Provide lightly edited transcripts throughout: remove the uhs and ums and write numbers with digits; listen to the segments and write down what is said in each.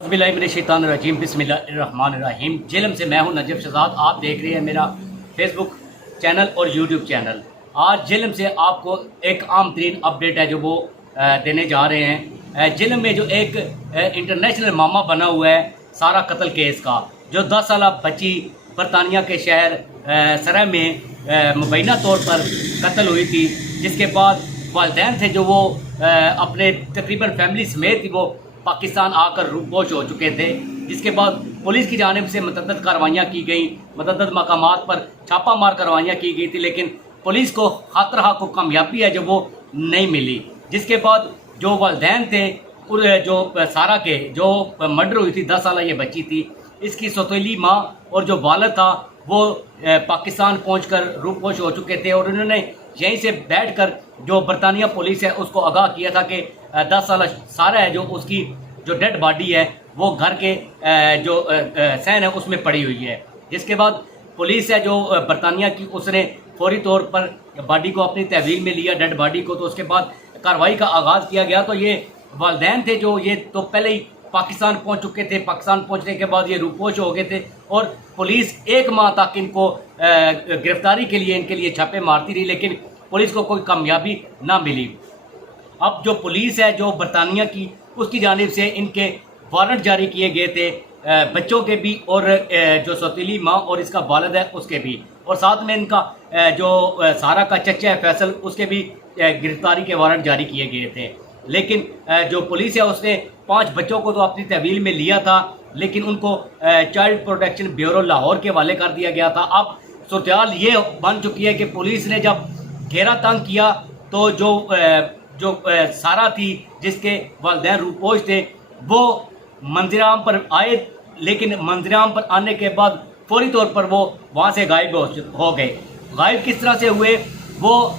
बिस्मिल्लाहिर्रहमानिर्रहीम बिस्मिल्लाहिर्रहमानिर्रहीम। जेलम से मैं हूं नजफ शहजाद। आप देख रहे हैं मेरा फेसबुक चैनल और यूट्यूब चैनल। आज जेलम से आपको एक आम तरीन अपडेट है जो वो देने जा रहे हैं। जेलम में जो एक इंटरनेशनल मामा बना हुआ है सारा कत्ल केस का, जो 10 साल बच्ची बरतानिया के शहर सरह में मुबैना तौर पर कत्ल हुई थी, जिसके बाद वालिदैन थे जो वो अपने तकरीबन फैमिली समेत वो पाकिस्तान आकर रूपोश हो चुके थे। जिसके बाद पुलिस की जानिब से मतअद्दद कार्रवाइयाँ की गई, मतअद्दद मकामात पर छापा मार कार्रवाइयाँ की गई थी, लेकिन पुलिस को खातरहा को कामयाबी है जो वो नहीं मिली। जिसके बाद जो वालिदैन थे और जो सारा के जो मर्डर हुई थी, 10 साल ये बच्ची थी, इसकी सौतेली माँ और जो वालिद था वो पाकिस्तान पहुंचकर रूपोश हो चुके थे, और उन्होंने यहीं से बैठकर जो बरतानिया पुलिस है उसको आगाह किया था कि 10 साल सारा है जो उसकी जो डेड बॉडी है वो घर के जो सहन है उसमें पड़ी हुई है। जिसके बाद पुलिस है जो बरतानिया की, उसने फौरी तौर पर बॉडी को अपनी तहवील में लिया, डेड बॉडी को। तो उसके बाद कार्रवाई का आगाज़ किया गया। तो ये वालिदैन थे जो ये तो पहले ही पाकिस्तान पहुंच चुके थे। पाकिस्तान पहुंचने के बाद ये रूपोश हो गए थे और पुलिस 1 माह तक इनको गिरफ्तारी के लिए इनके लिए छापे मारती रही, लेकिन पुलिस को कोई कामयाबी ना मिली। अब जो पुलिस है जो बरतानिया की, उसकी जानिब से इनके वारंट जारी किए गए थे, बच्चों के भी और जो सौतीली माँ और इसका वालिद है उसके भी, और साथ में इनका जो सारा का चचा है फैसल, उसके भी गिरफ्तारी के वारंट जारी किए गए थे। लेकिन जो पुलिस है उसने 5 बच्चों को तो अपनी तहवील में लिया था, लेकिन उनको चाइल्ड प्रोटेक्शन ब्यूरो लाहौर के हवाले कर दिया गया था। अब सूरत ये बन चुकी है कि पुलिस ने जब घेरा तंग किया तो जो सारा थी जिसके वालिदैन रूपोश थे वो मंजराम पर आए, लेकिन मंजराम पर आने के बाद फौरी तौर पर वो वहाँ से गायब हो गए। गायब किस तरह से हुए? वो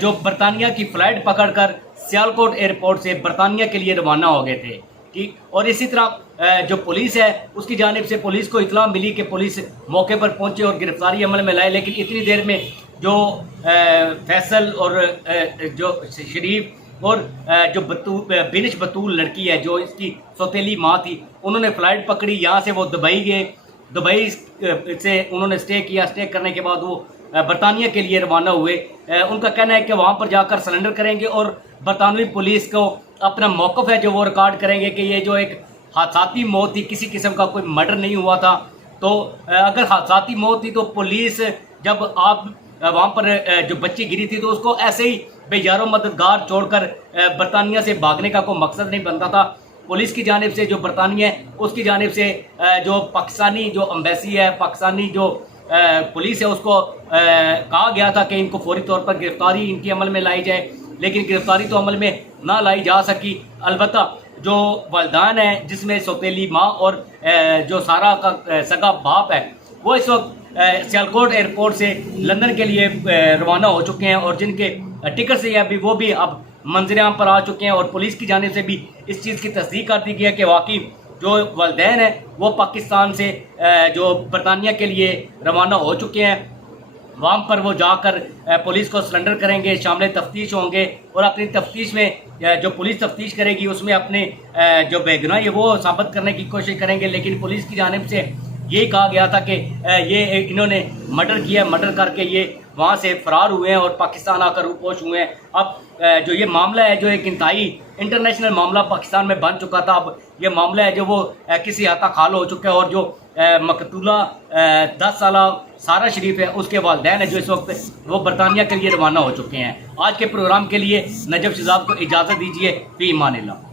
जो बरतानिया की फ़्लाइट पकड़कर सियालकोट एयरपोर्ट से बरतानिया के लिए रवाना हो गए थे, ठीक। और इसी तरह जो पुलिस है उसकी जानिब से पुलिस को इतला मिली कि पुलिस मौके पर पहुंचे और गिरफ्तारी अमल में लाए, लेकिन इतनी देर में जो फैसल और जो शरीफ और जो बिनिश बतूल लड़की है जो इसकी सौतेली माँ थी, उन्होंने फ़्लाइट पकड़ी। यहाँ से वो दुबई गए, दुबई से उन्होंने स्टे किया। स्टे करने के बाद वो बरतानिया के लिए रवाना हुए। उनका कहना है कि वहाँ पर जाकर सरेंडर करेंगे और बरतानवी पुलिस को अपना मौक़िफ़ है जो वो रिकॉर्ड करेंगे कि ये जो एक हादसाती मौत थी, किसी किस्म का कोई मर्डर नहीं हुआ था। तो अगर हादसाती मौत थी तो पुलिस जब आप वहाँ पर जो बच्ची गिरी थी तो उसको ऐसे ही बेयारो मददगार छोड़कर बरतानिया से भागने का कोई मकसद नहीं बनता था। पुलिस की जानिब से जो बरतानिया है उसकी जानिब से जो पाकिस्तानी जो एम्बेसी है, पाकिस्तानी जो पुलिस है, उसको कहा गया था कि इनको फौरी तौर पर गिरफ्तारी इनकी अमल में लाई जाए, लेकिन गिरफ्तारी तो अमल में ना लाई जा सकी। अलबत्ता जो वालिदैन है जिसमें सौतेली माँ और जो सारा का सगा बाप है वो इस वक्त सियालकोट एयरपोर्ट से लंदन के लिए रवाना हो चुके हैं, और जिनके टिकट से अभी वो भी अब मंजराम पर आ चुके हैं। और पुलिस की जानिब से भी इस चीज़ की तस्दीक कर दी गई है कि वाकई जो वालिदैन है वो पाकिस्तान से जो बरतानिया के लिए रवाना हो चुके हैं। वहाँ पर वो जाकर पुलिस को सरेंडर करेंगे, शामिल तफ्तीश होंगे, और अपनी तफ्तीश में जो पुलिस तफ्तीश करेगी उसमें अपने जो बेगुनाही है वो साबित करने की कोशिश करेंगे। लेकिन पुलिस की जानिब से यही कहा गया था कि ये इन्होंने मर्डर किया, मर्डर करके ये वहाँ से फरार हुए हैं और पाकिस्तान आकर रूपोश हुए हैं। अब जो ये मामला है जो एक इंतहाई इंटरनेशनल मामला पाकिस्तान में बन चुका था, अब ये मामला है जो वो किसी हद तक हाल हो चुका है। और जो मकतूला 10 साल सारा शरीफ है उसके वालिदैन है जो इस वक्त वो बरतानिया के लिए रवाना हो चुके हैं। आज के प्रोग्राम के लिए नजफ शहजाद को इजाज़त दीजिए। फी ईमान अल्लाह।